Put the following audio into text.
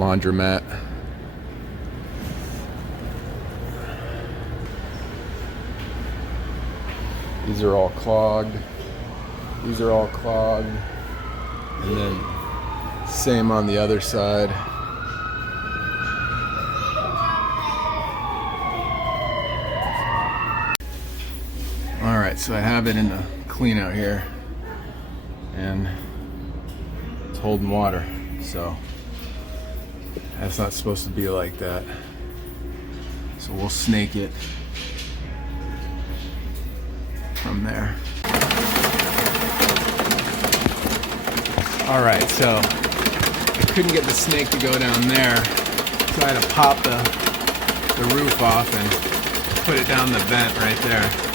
laundromat. These are all clogged. These are all clogged. And then same on the other side. Alright, so I have it in the clean out here. And it's holding water. So that's not supposed to be like that. So we'll snake it from there. Alright, so I couldn't get the snake to go down there, so I had to pop the roof off and put it down the vent right there.